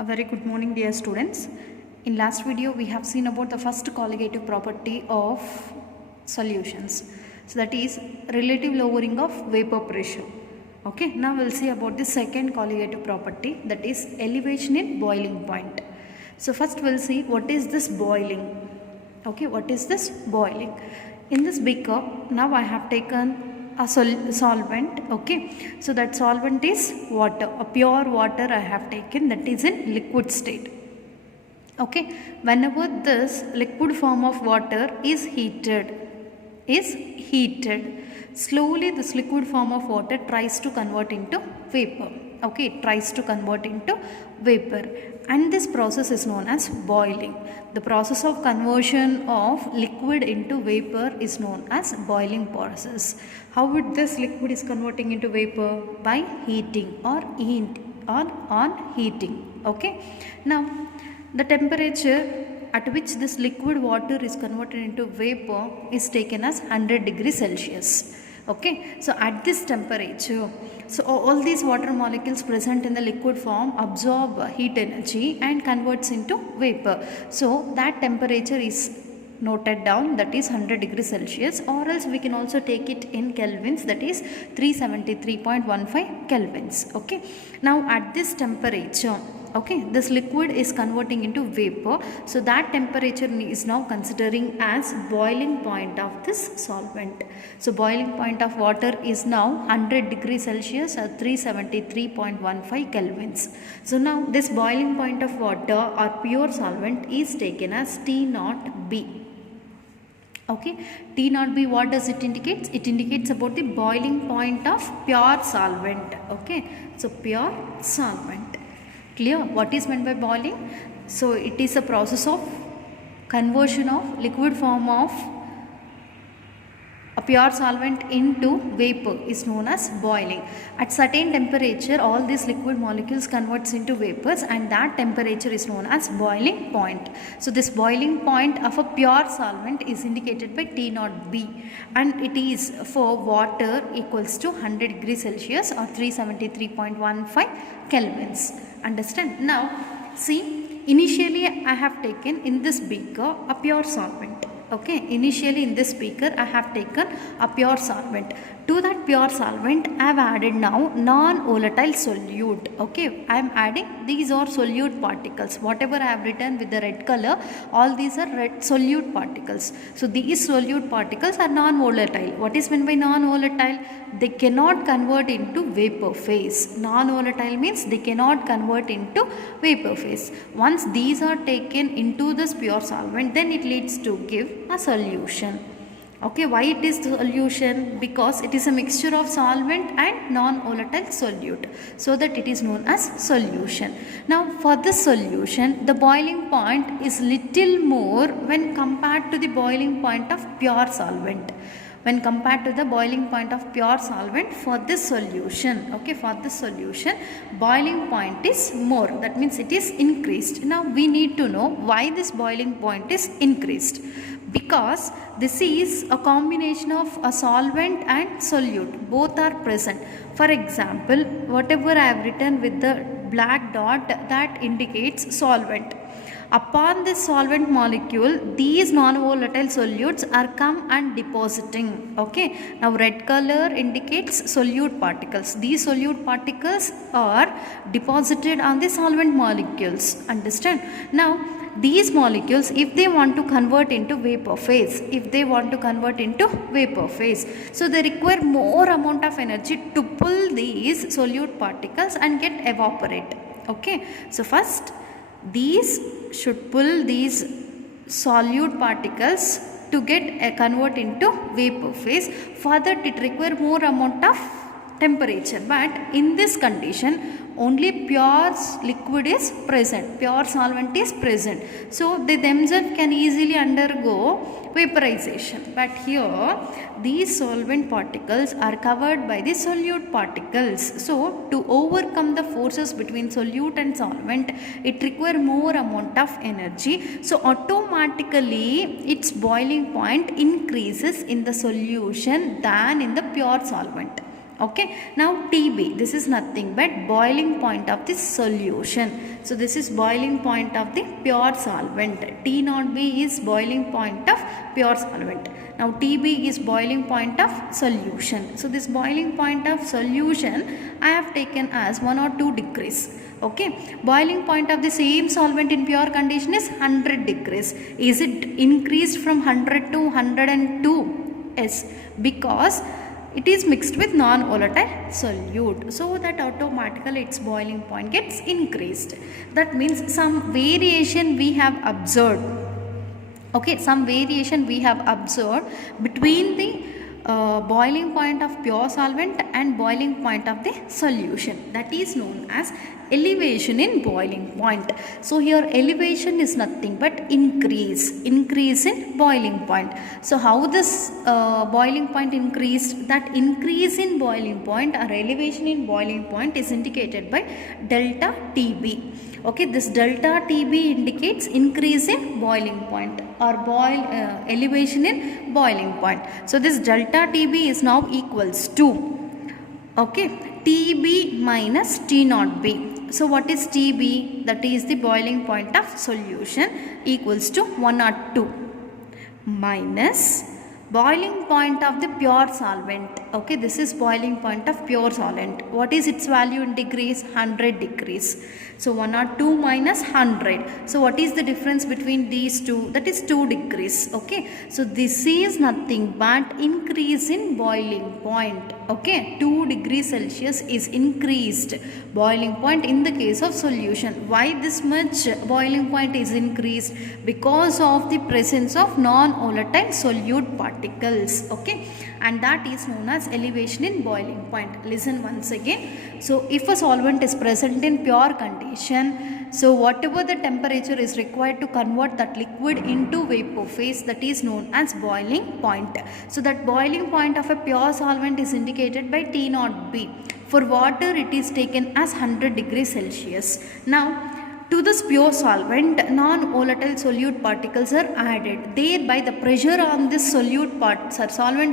A very good morning, dear students. In last video we have seen about the first colligative property of solutions. So that is relative lowering of vapor pressure. Okay, now we'll see about the second colligative property, that is elevation in boiling point. So first we'll see what is this boiling. Okay, what is this boiling? In this beaker, now I have taken a solvent. Okay, so that solvent is water, a pure water I have taken, that is in liquid state. Okay, whenever this liquid form of water is heated, slowly this liquid form of water tries to convert into vapor. Okay, it tries to convert into vapor, and this process is known as boiling. The process of conversion of liquid into vapor is known as boiling process. How would this liquid is converting into vapor? By heating or on heating. Okay, now the temperature at which this liquid water is converted into vapor is taken as 100 degrees Celsius. Okay, so at this temperature, so all these water molecules present in the liquid form absorb heat energy and converts into vapor. So that temperature is noted down, that is 100 degrees Celsius, or else we can also take it in kelvins, that is 373.15 kelvins. Okay, now at this temperature, okay, this liquid is converting into vapor, so that temperature is now considering as boiling point of this solvent. So boiling point of water is now 100 degrees Celsius or 373.15 kelvins. So now this boiling point of water or pure solvent is taken as T0B. Okay, T0B, what does it indicate? It indicates about the boiling point of pure solvent. Okay, so pure solvent. Clear what is meant by boiling? So it is a process of conversion of liquid form of a pure solvent into vapor is known as boiling. At certain temperature, all these liquid molecules converts into vapors, and that temperature is known as boiling point. So this boiling point of a pure solvent is indicated by T0B, and it is for water equals to 100 degrees Celsius or 373.15 kelvins. Understand? Now see, initially I have taken in this beaker a pure solvent. Okay, initially in this beaker I have taken a pure solvent. To that pure solvent I have added now non-volatile solute. Okay, I am adding, these are solute particles. Whatever I have written with the red color, all these are red solute particles. So these solute particles are non-volatile. What is meant by non-volatile? They cannot convert into vapor phase. Non-volatile means they cannot convert into vapor phase. Once these are taken into this pure solvent, then it leads to give a solution. Okay, why it is solution? Because it is a mixture of solvent and non-volatile solute, so that it is known as solution. Now for this solution, the boiling point is little more when compared to the boiling point of pure solvent. When compared to the boiling point of pure solvent for this solution, okay, for this solution boiling point is more, that means it is increased. Now we need to know why this boiling point is increased, because this is a combination of a solvent and solute, both are present. For example, whatever I have written with the black dot, that indicates solvent. Upon this solvent molecule, these non-volatile solutes are come and depositing. Okay, now red color indicates solute particles. These solute particles are deposited on the solvent molecules. Understand? Now these molecules, if they want to convert into vapor phase, so they require more amount of energy to pull these solute particles and get evaporate. Okay, so first these should pull these solute particles to get convert into vapor phase. For that it require more amount of temperature, but in this condition only pure liquid is present, pure solvent is present, so they themselves can easily undergo vaporization. But here these solvent particles are covered by the solute particles, so to overcome the forces between solute and solvent, it requires more amount of energy, so automatically its boiling point increases in the solution than in the pure solvent. Okay, now TB, this is nothing but boiling point of the solution. So this is boiling point of the pure solvent. T naught B is boiling point of pure solvent. Now TB is boiling point of solution. So this boiling point of solution I have taken as 1 or 2 degrees. Okay, boiling point of the same solvent in pure condition is 100 degrees. Is it increased from 100 to 102? Yes, because it is mixed with non-volatile solute, so that automatically its boiling point gets increased. That means some variation we have observed. Okay, some variation we have observed between the boiling point of pure solvent and boiling point of the solution, that is known as elevation in boiling point. So here elevation is nothing but increase in boiling point. So how this boiling point increased? That increase in boiling point or elevation in boiling point is indicated by delta TB. Okay, this delta TB indicates increase in boiling point or elevation in boiling point. So this delta TB is now equals to, okay, TB minus T naught B. So what is TB? That is the boiling point of solution, equals to 102 minus boiling point of the pure solvent. Okay, this is boiling point of pure solvent. What is its value in degrees? 100 degrees. So 102 minus 100. So what is the difference between these two? That is 2 degrees. Okay, so this is nothing but increase in boiling point. Okay, 2 degrees Celsius is increased boiling point in the case of solution. Why this much boiling point is increased? Because of the presence of non-volatile solute particles. Okay, and that is known as elevation in boiling point. Listen once again. So if a solvent is present in pure condition, so whatever the temperature is required to convert that liquid into vapor phase, that is known as boiling point. So that boiling point of a pure solvent is indicated by T naught B. For water it is taken as 100 degrees Celsius. Now to this pure solvent, non-volatile solute particles are added. Thereby the pressure on this solvent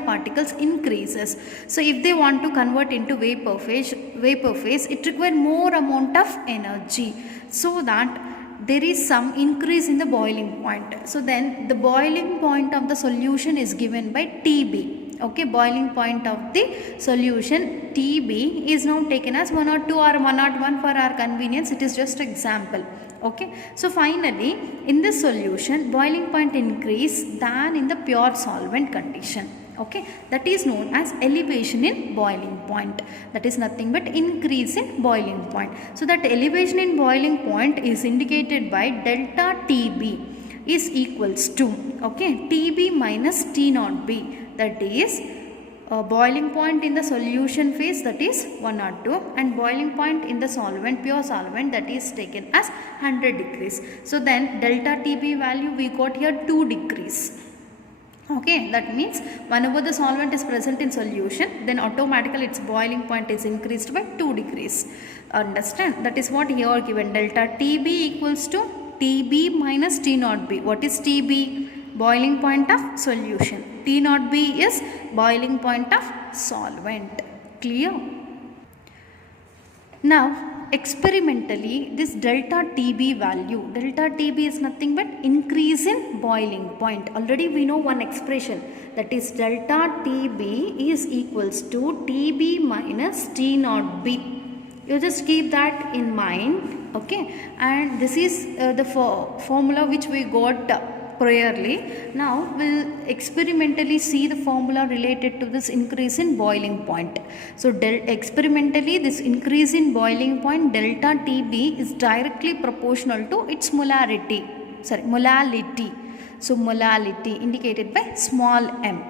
particles increases. So if they want to convert into vapor phase, it requires more amount of energy, so that there is some increase in the boiling point. So then the boiling point of the solution is given by TB. Okay, boiling point of the solution TB is now taken as 102 or 101 for our convenience. It is just example. Okay, so finally in this solution boiling point increase than in the pure solvent condition. Okay, that is known as elevation in boiling point. That is nothing but increase in boiling point. So that elevation in boiling point is indicated by delta TB is equals to, okay, TB minus T naught B. That is boiling point in the solution phase, that is 102, and boiling point in the solvent, pure solvent, that is taken as 100 degrees. So then delta TB value we got here 2 degrees. Okay, that means whenever the solvent is present in solution, then automatically its boiling point is increased by 2 degrees. Understand? That is what here given, delta TB equals to TB minus T naught B. What is TB? Boiling point of solution. T naught B is boiling point of solvent. Clear? Now experimentally this delta TB value, delta TB is nothing but increase in boiling point. Already we know one expression, that is delta TB is equals to TB minus T naught B. You just keep that in mind. Okay, and this is the formula which we got priorly. Now we'll experimentally see the formula related to this increase in boiling point. So experimentally this increase in boiling point delta TB is directly proportional to its molality. So molality indicated by small m.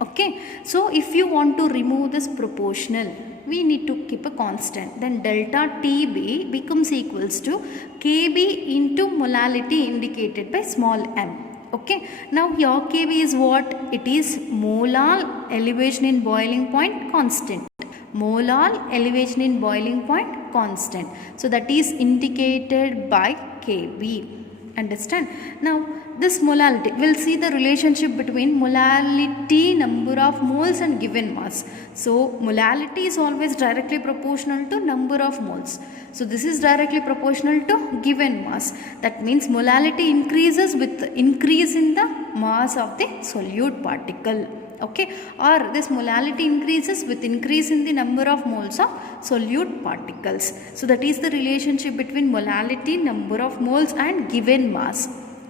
Okay, so if you want to remove this proportional, we need to keep a constant. Then delta TB becomes equals to Kb into molality indicated by small m. Okay, now here Kb is what? It is molar elevation in boiling point constant. Molar elevation in boiling point constant. So that is indicated by Kb. Understand? Now this molality, we'll see the relationship between molality, number of moles, and given mass. So molality is always directly proportional to number of moles. So this is directly proportional to given mass. That means molality increases with increase in the mass of the solute particle. Okay, or this molality increases with increase in the number of moles of solute particles. So that is the relationship between molality, number of moles, and given mass.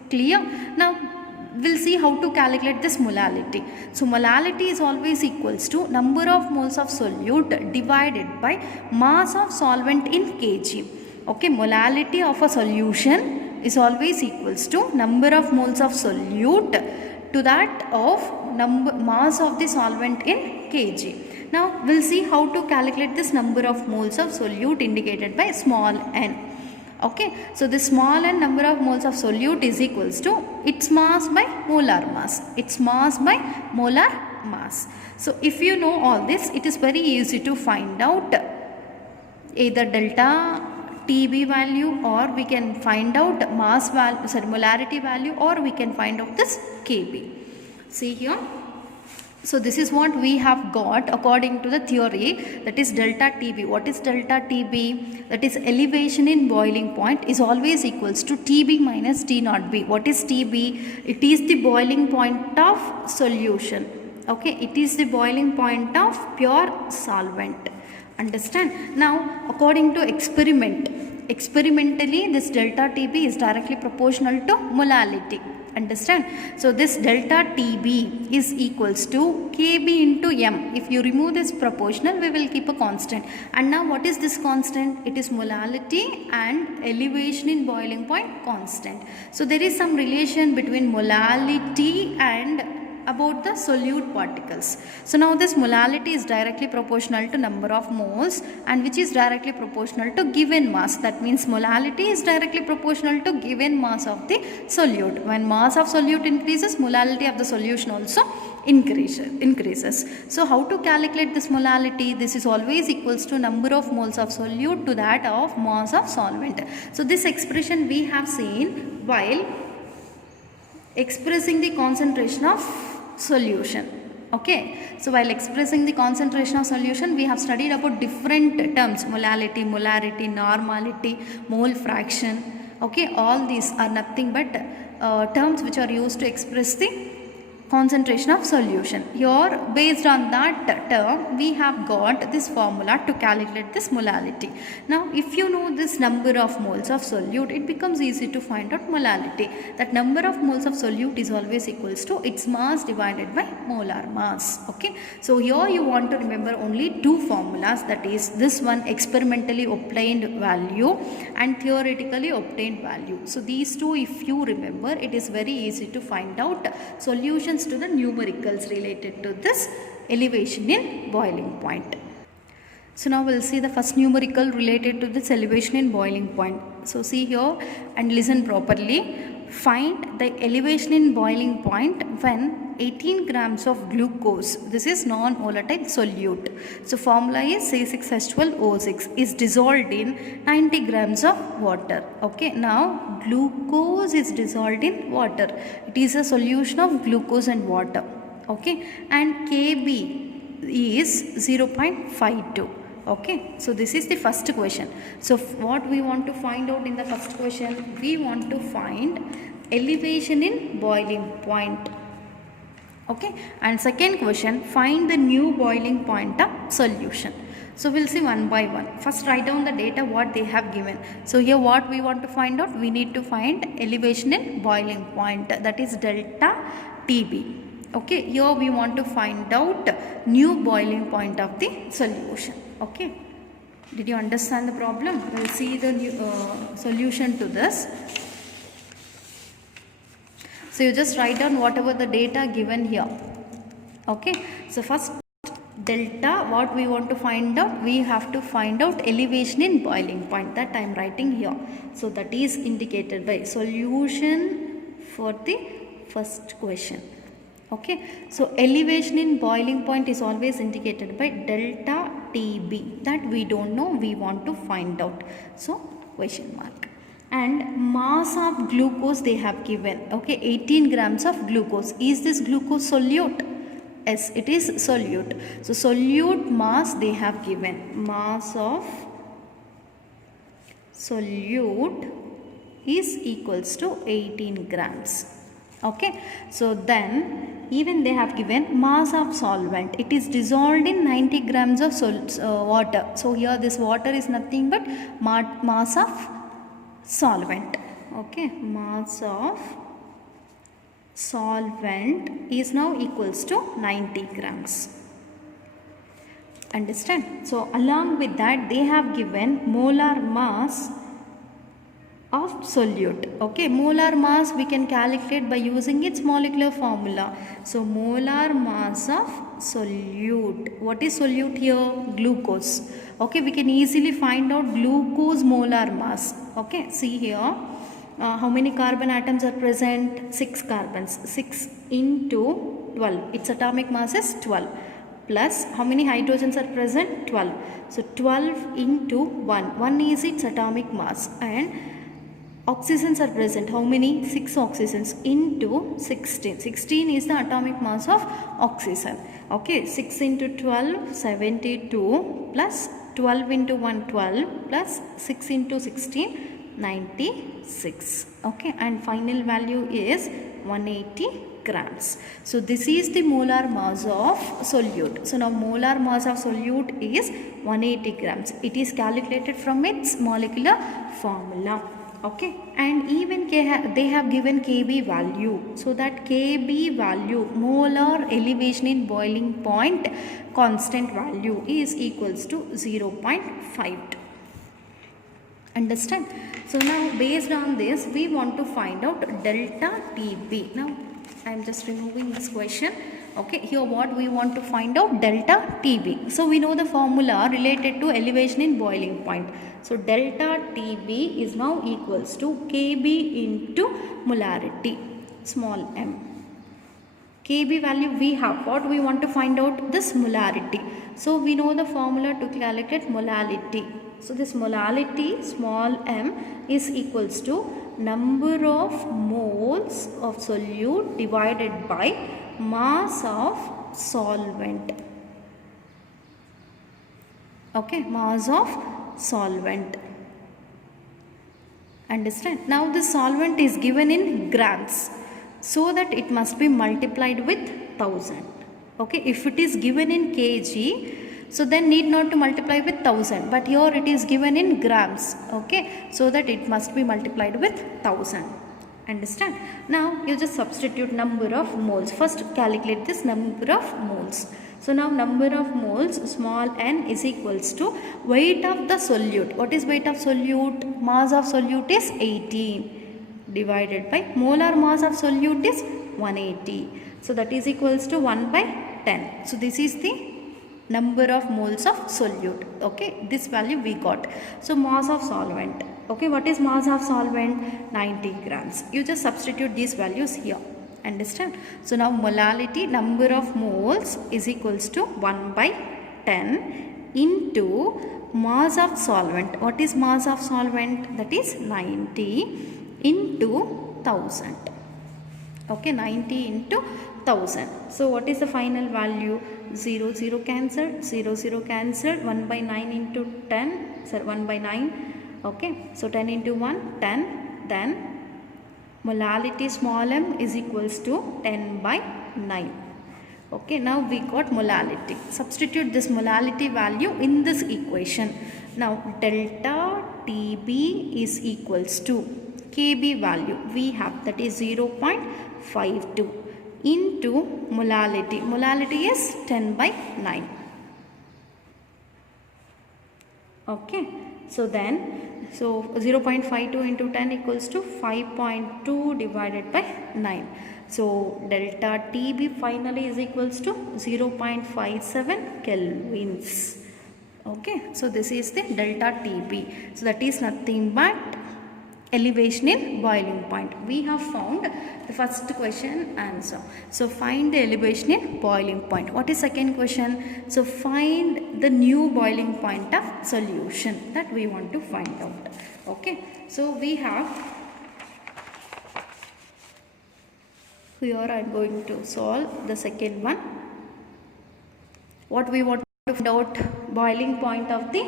Clear? Now we'll see how to calculate this molality. So molality is always equals to number of moles of solute divided by mass of solvent in kg. Okay, molality of a solution is always equals to number of moles of solute to that of mass of the solvent in kg. Now we'll see how to calculate this number of moles of solute indicated by small n. Okay, so the small n number of moles of solute is equals to its mass by molar mass. Its mass by molar mass. So if you know all this, it is very easy to find out either delta TB value, or we can find out mass value, molarity value, or we can find out this Kb. See here. So this is what we have got according to the theory, that is delta TB. What is delta TB? That is elevation in boiling point is always equals to TB minus T naught B. What is TB? It is the boiling point of solution. Okay, it is the boiling point of pure solvent. Understand? Now according to experimentally this delta TB is directly proportional to molality. Understand? So this delta TB is equals to Kb into m. If you remove this proportional, we will keep a constant. And now what is this constant? It is molality and elevation in boiling point constant. So there is some relation between molality and about the solute particles. So now this molality is directly proportional to number of moles, and which is directly proportional to given mass. That means molality is directly proportional to given mass of the solute. When mass of solute increases, molality of the solution also increases. So how to calculate this molality? This is always equals to number of moles of solute to that of mass of solvent. So this expression we have seen while expressing the concentration of solution. Okay, so while expressing the concentration of solution, we have studied about different terms: molality, molarity, normality, mole fraction. Okay, all these are nothing but terms which are used to express the concentration of solution. Here, based on that term, we have got this formula to calculate this molality. Now if you know this number of moles of solute, it becomes easy to find out molality. That number of moles of solute is always equals to its mass divided by molar mass. Okay, so here you want to remember only two formulas, that is this one experimentally obtained value and theoretically obtained value. So these two, if you remember, it is very easy to find out solutions to the numericals related to this elevation in boiling point. So now we'll see the first numerical related to this elevation in boiling point. So see here and listen properly. Find the elevation in boiling point when 18 grams of glucose, this is non-volatile solute. So formula is C6H12O6, is dissolved in 90 grams of water. Okay, now glucose is dissolved in water. It is a solution of glucose and water. Okay, and Kb is 0.52. Okay, so this is the first question. So what we want to find out in the first question, we want to find elevation in boiling point. Okay, and second question, find the new boiling point of solution. So we'll see one by one. First write down the data what they have given. So here what we want to find out, we need to find elevation in boiling point, that is delta TB. Okay, here we want to find out new boiling point of the solution. Okay, did you understand the problem? We'll see the new, solution to this. So you just write down whatever the data given here. Okay, so first delta, what we want to find out, we have to find out elevation in boiling point, that I am writing here. So that is indicated by solution for the first question. Okay, so elevation in boiling point is always indicated by delta TB, that we don't know, we want to find out. So question mark. and mass of glucose they have given. Okay, 18 grams of glucose. Is this glucose solute? Yes, it is solute. So solute mass they have given. Mass of solute is equals to 18 grams. Okay, so then even they have given mass of solvent. It is dissolved in 90 grams of water. So here this water is nothing but mass of solvent. Okay, mass of solvent is now equals to 90 grams. Understand? So along with that they have given molar mass of solute. Okay, molar mass we can calculate by using its molecular formula. So molar mass of solute. What is solute here? Glucose. Okay, we can easily find out glucose molar mass. Okay, see here. How many carbon atoms are present? 6 carbons. 6 into 12. Its atomic mass is 12. Plus how many hydrogens are present? 12. So 12 into 1. 1 is its atomic mass, and oxygens are present. How many? 6 oxygens into 16. 16 is the atomic mass of oxygen. Okay, 6 into 12, 72, plus 12 into 1, 12, plus 6 into 16, 96. Okay, and final value is 180 grams. So this is the molar mass of solute. So now molar mass of solute is 180 grams. It is calculated from its molecular formula. Okay, and even they have given Kb value. So that Kb value, molar elevation in boiling point constant value, is equals to 0.52. Understand? So now based on this we want to find out delta Tb. Now I am just removing this question. Okay, here what we want to find out? Delta Tb. So we know the formula related to elevation in boiling point. So delta Tb is now equals to Kb into molarity, small m. Kb value we have. What we want to find out? This molarity. So we know the formula to calculate molality. So this molality, small m, is equals to number of moles of solute divided by mass of solvent. Okay, mass of solvent. Understand? Now the solvent is given in grams, so that it must be multiplied with 1000. Okay, if it is given in kg, so then need not to multiply with 1000, but here it is given in grams. Okay, so that it must be multiplied with 1000. Understand? Now you just substitute number of moles. First calculate this number of moles. So now number of moles, small n, is equals to weight of the solute. What is weight of solute? Mass of solute is 18 divided by molar mass of solute is 180. So that is equals to 1 by 10. So this is the number of moles of solute. Okay, this value we got. So mass of solvent. Okay, what is mass of solvent? 90 grams. You just substitute these values here. Understand? So now molality, number of moles, is equals to 1 by 10 into mass of solvent. What is mass of solvent? That is 90 into 1000. Okay, 90 into 1000. So what is the final value? 0 0 cancelled, 0 0 cancelled, 1 by 9 into 10, sorry, 1 by 9. Okay, so 10 into 1, 10. Then molality, small m, is equals to 10 by 9. Okay, now we got molality. Substitute this molality value in this equation. Now delta Tb is equals to Kb value we have, that is 0.52 into molality. Molality is 10 by 9. Okay, so then, so 0.52 into 10 equals to 5.2 divided by 9. So delta Tb finally is equals to 0.57 kelvins. Okay, so this is the delta Tb. So that is nothing but elevation in boiling point. We have found the first question answer. So find the elevation in boiling point. What is second question? So find the new boiling point of solution that we want to find out. Okay, so we have here, I am going to solve the second one. What we want to find out? Boiling point of the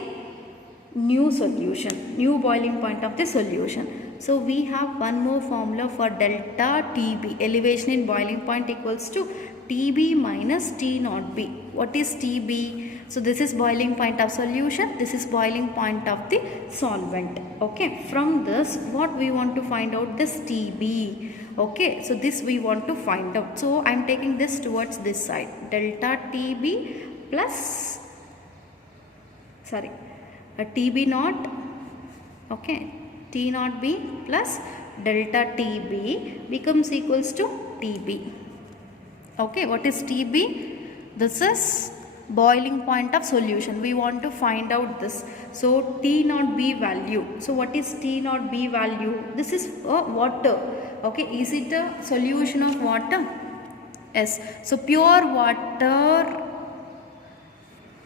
new solution, new boiling point of the solution. So we have one more formula for delta TB, elevation in boiling point equals to TB minus T naught B. What is TB? So this is boiling point of solution, this is boiling point of the solvent. Okay, from this what we want to find out? This TB. Okay, so this we want to find out. So I am taking this towards this side, delta TB plus TB naught, okay, T naught B plus delta TB becomes equals to TB. Okay, what is TB? This is boiling point of solution. We want to find out this. So T naught B value. So what is T naught B value? This is water. Okay, is it a solution of water? Yes. So pure water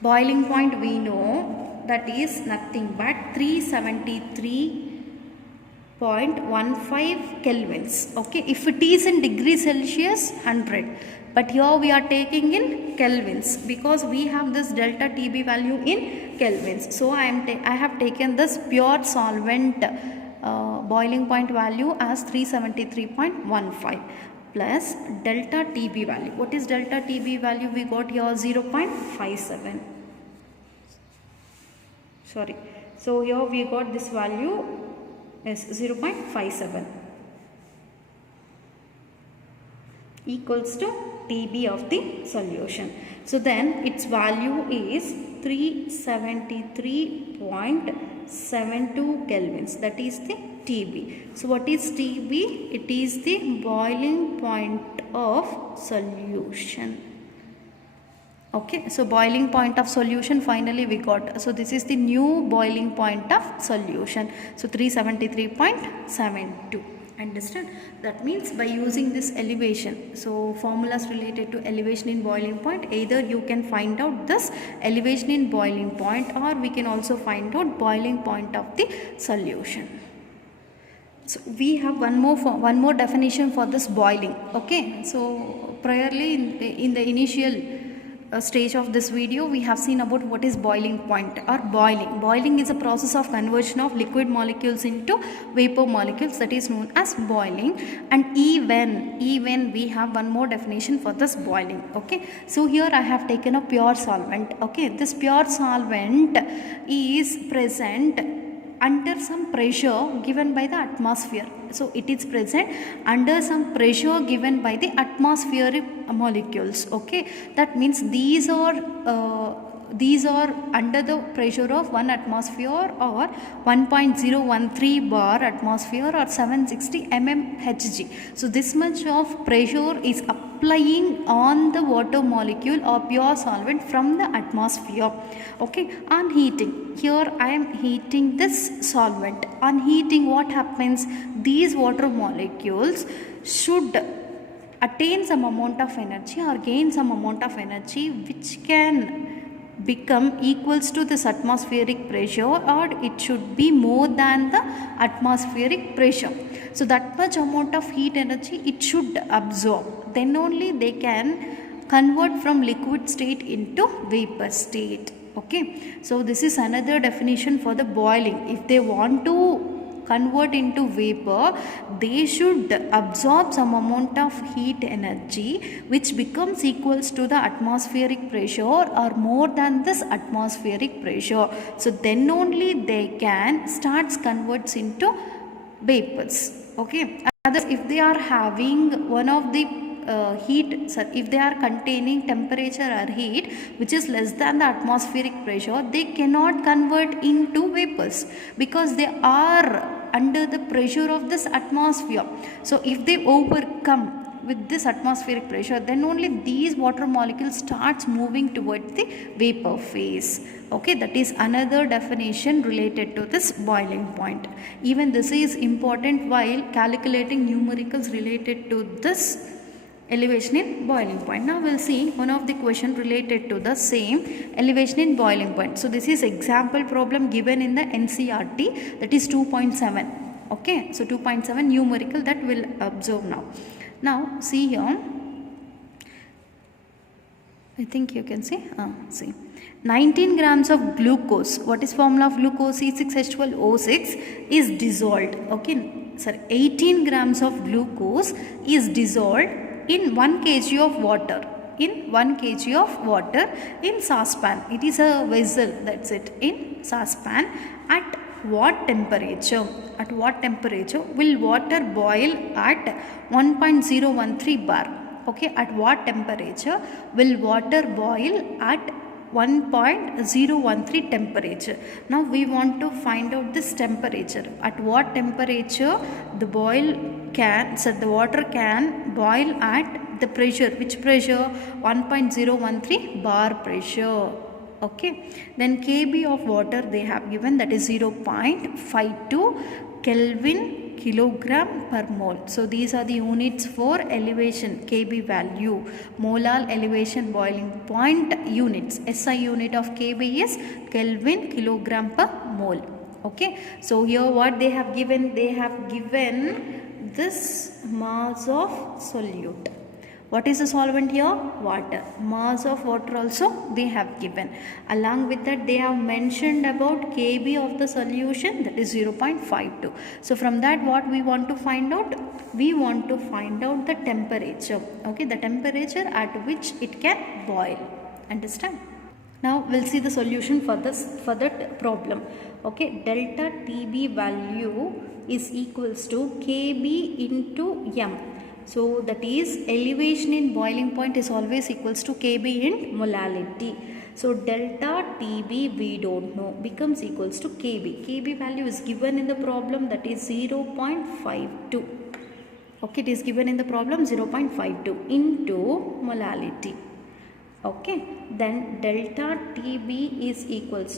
boiling point we know that is nothing but 373.15 kelvins. Okay, if it is in degree Celsius, 100, but here we are taking in kelvins because we have this delta TB value in kelvins. So I have taken this pure solvent boiling point value as 373.15 plus delta TB value. What is delta TB value? We got here 0.57. Sorry, so here we got this value is 0.57 equals to TB of the solution. So then its value is 373.72 kelvins, that is the TB. So what is TB? It is the boiling point of solution. Okay, so boiling point of solution finally we got. So this is the new boiling point of solution. So 373.72. Understand? That means by using this elevation, so formulas related to elevation in boiling point, either you can find out this elevation in boiling point or we can also find out boiling point of the solution. So we have one more definition for this boiling. Okay, so priorly in the initial stage of this video we have seen about what is boiling point or boiling. Boiling is a process of conversion of liquid molecules into vapor molecules, that is known as boiling. And even we have one more definition for this boiling. Okay, so here I have taken a pure solvent. Okay, this pure solvent is present under some pressure given by the atmosphere. So it is present under some pressure given by the atmospheric molecules. Okay, that means these are under the pressure of 1 atmosphere or 1.013 bar atmosphere or 760 mmHg. So this much of pressure is applying on the water molecule or pure solvent from the atmosphere. Okay, on heating, here I am heating this solvent. On heating, what happens? These water molecules should attain some amount of energy or gain some amount of energy which can become equals to this atmospheric pressure, or it should be more than the atmospheric pressure. So that much amount of heat energy it should absorb, then only they can convert from liquid state into vapor state. Okay, so this is another definition for the boiling. If they want to convert into vapor, they should absorb some amount of heat energy which becomes equals to the atmospheric pressure or more than this atmospheric pressure. So then only they can starts converts into vapors. Okay, others if they are having one of the if they are containing temperature or heat which is less than the atmospheric pressure, they cannot convert into vapors because they are under the pressure of this atmosphere. So if they overcome with this atmospheric pressure, then only these water molecules starts moving towards the vapor phase. Okay, that is another definition related to this boiling point. Even this is important while calculating numericals related to this elevation in boiling point. Now we'll see one of the question related to the same elevation in boiling point. So this is example problem given in the NCERT, that is 2.7. Okay, so 2.7 numerical that we'll observe now. Now see here, I think you can see, see 19 grams of glucose, what is formula of glucose? C6H12O6 is dissolved. Okay, sorry, 18 grams of glucose is dissolved in 1 kg of water, in 1 kg of water in saucepan. It is a vessel, that's it, in saucepan. At what temperature? At what temperature will water boil at 1.013 bar? Okay, at what temperature will water boil at 1.013 temperature? Now we want to find out this temperature. At what temperature the water can boil at the pressure? Which pressure? 1.013 bar pressure. Okay, then kb of water they have given, that is 0.52 Kelvin kilogram per mole. So these are the units for elevation, kb value, molar elevation boiling point units. SI unit of kb is Kelvin kilogram per mole. Okay, so here what they have given? They have given this mass of solute. What is the solvent here? Water. Mass of water also they have given. Along with that they have mentioned about kb of the solution, that is 0.52. So from that what we want to find out? We want to find out the temperature. Okay, the temperature at which it can boil. Understand? Now we'll see the solution for that problem. Okay, delta TB value is equals to kb into m. So that is elevation in boiling point is always equals to kb in molality. So delta TB we don't know, becomes equals to kb. kb value is given in the problem, that is 0.52. Okay, it is given in the problem 0.52 into molality. Okay, then delta TB is equals